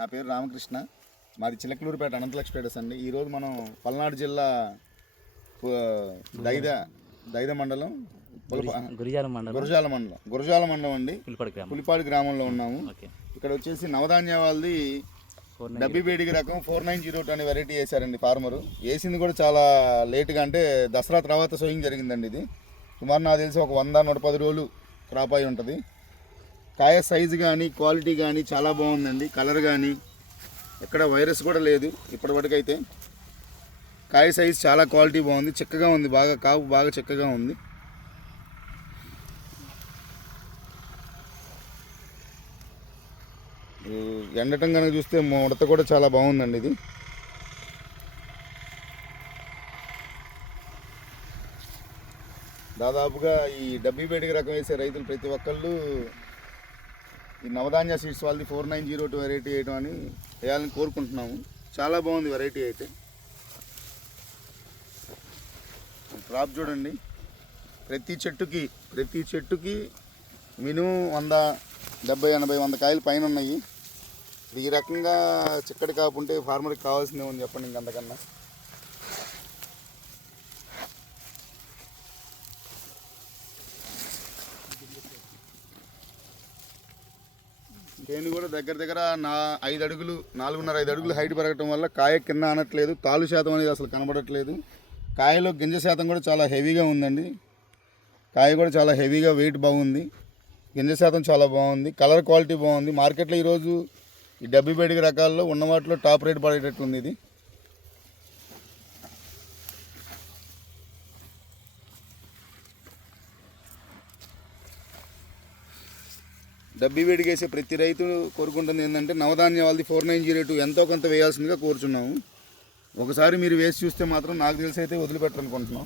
నా పేరు రామకృష్ణ, మాది చిలకలూరుపేట అనంతలక్ష్మి ట్రేడర్స్ అండి. ఈరోజు మనం పల్నాడు జిల్లా దైద మండలం గురజాల మండలం అండి, పులిపాడు గ్రామంలో ఉన్నాము. ఇక్కడ వచ్చేసి నవధాన్య వాళ్ళది డబ్బి బేడిగి రకం 4902 అనే వెరైటీ వేశారండి ఫార్మరు. వేసింది కూడా చాలా లేటుగా, అంటే దసరా తర్వాత సోయింగ్ జరిగిందండి. ఇది సుమారు నాకు తెలిసి ఒక 100-110 రోజులు క్రాప్ అయి ఉంటుంది. కాయ సైజు కానీ క్వాలిటీ కానీ చాలా బాగుందండి. కలర్ కానీ ఎక్కడ వైరస్ కూడా లేదు ఇప్పటివరకైతే. కాయ సైజు చాలా క్వాలిటీ బాగుంది, చిక్కగా ఉంది, బాగా కాపు బాగా చిక్కగా ఉంది. ఎండటం కనుక చూస్తే ముడత కూడా చాలా బాగుందండి. ఇది దాదాపుగా ఈ డబ్బీ బేడికి రకం వేసే రైతులు ప్రతి ఒక్కళ్ళు ఈ నవధాన్య సీడ్స్ వాళ్ళది 4902 వెరైటీ వేయడం అని వేయాలని కోరుకుంటున్నాము. చాలా బాగుంది వెరైటీ అయితే. క్రాప్ చూడండి, ప్రతి చెట్టుకి మినిమం 170-180 కాయలు పైన ఉన్నాయి. ఈ రకంగా చిక్కటి కాపు ఉంటే ఫార్మర్కి కావాల్సిందే ఉంది, చెప్పండి ఇంకంతకన్నా. చేను కూడా దగ్గర 5 అడుగులు 4.5 అడుగులు హైట్ పెరగటం వల్ల కాయ కింద అనట్లేదు, తాలు శాతం అనేది అసలు కనబడట్లేదు. కాయలో గింజ శాతం కూడా చాలా హెవీగా ఉందండి. కాయ కూడా చాలా హెవీగా వెయిట్ బాగుంది, గింజ శాతం చాలా బాగుంది, కలర్ క్వాలిటీ బాగుంది. మార్కెట్లో ఈరోజు ఈ డబ్బీ బేడిగి రకాల్లో ఉన్న వాటిలో టాప్ రేట్ పడేటట్టు ఉంది. ఇది డబ్బీ బేడిగి వేసే ప్రతి రైతు కోరుకుంటుంది ఏంటంటే నవధాన్య వాళ్ళది 4902 ఎంతో కొంత వేయాల్సిందిగా కోరుచున్నాము. ఒకసారి మీరు వేసి చూస్తే మాత్రం నాకు తెలిసి అయితే వదిలిపెట్టాలనుకుంటున్నాం.